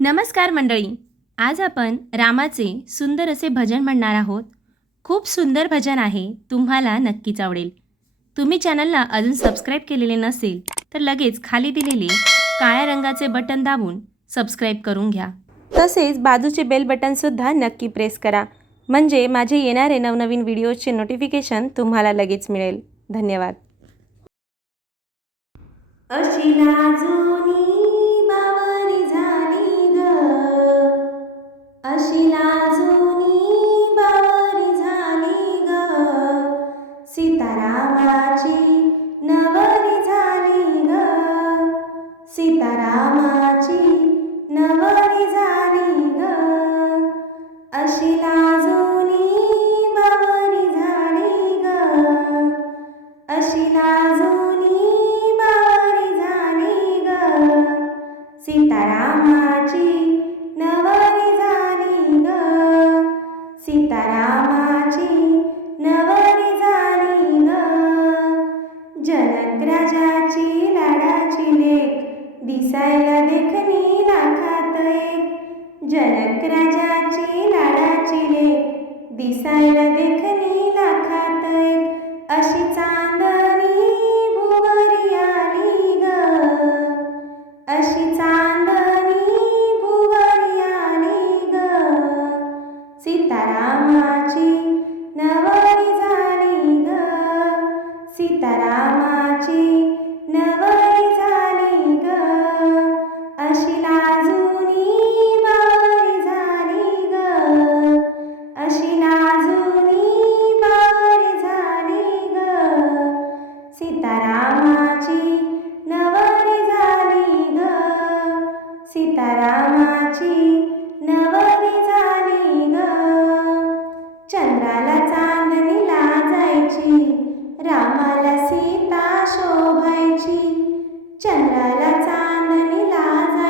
नमस्कार मंडळी. आज आपण रामाचे सुंदर असे भजन म्हणणार आहोत. खूप सुंदर भजन आहे, तुम्हाला नक्कीच आवडेल. तुम्ही चॅनलला अजून सबस्क्राईब केलेले नसेल तर लगेच खाली दिलेले काळ्या रंगाचे बटन दाबून सबस्क्राईब करून घ्या. तसेच बाजूचे बेल बटनसुद्धा नक्की प्रेस करा, म्हणजे माझे येणारे नवनवीन व्हिडिओचे नोटिफिकेशन तुम्हाला लगेच मिळेल. धन्यवाद. अशी लाजुनी बावरी झाली ग, अशी लाजुनी बावरी झाली ग, सीतारामाची नवरी झाली ग, सीतारामाची नवरी झाली ग, अशी लाजुनी बावरी झाली ग, अशी लाजुनी सीतारामाची नवरी झाली ग, सीतारामाची नवरी झाली ग, जनक राजाची लाडाची लेक, दिसायला देखणी लाखात एक, जनक राजाची लाडाची लेक, दिसायला देखणी लाखात एक, अशी चांदणी भुवरी आली ग, अशी चांदणी भुवरी आली ग, सीतारामाची नवरी झाली ग, सीतारामाची नवरी झाली ग, अशी लाजुनी बावरी झाली ग, अशी लाजुनी बावरी झाली ग, सीतारामाची नवरी झाली ग, सीतारामाची नवरी झाली ग, चंद्राला चांदणी लाजायची, रामाला सीता शोभायची, चंद्राला चांदणी लाजायची,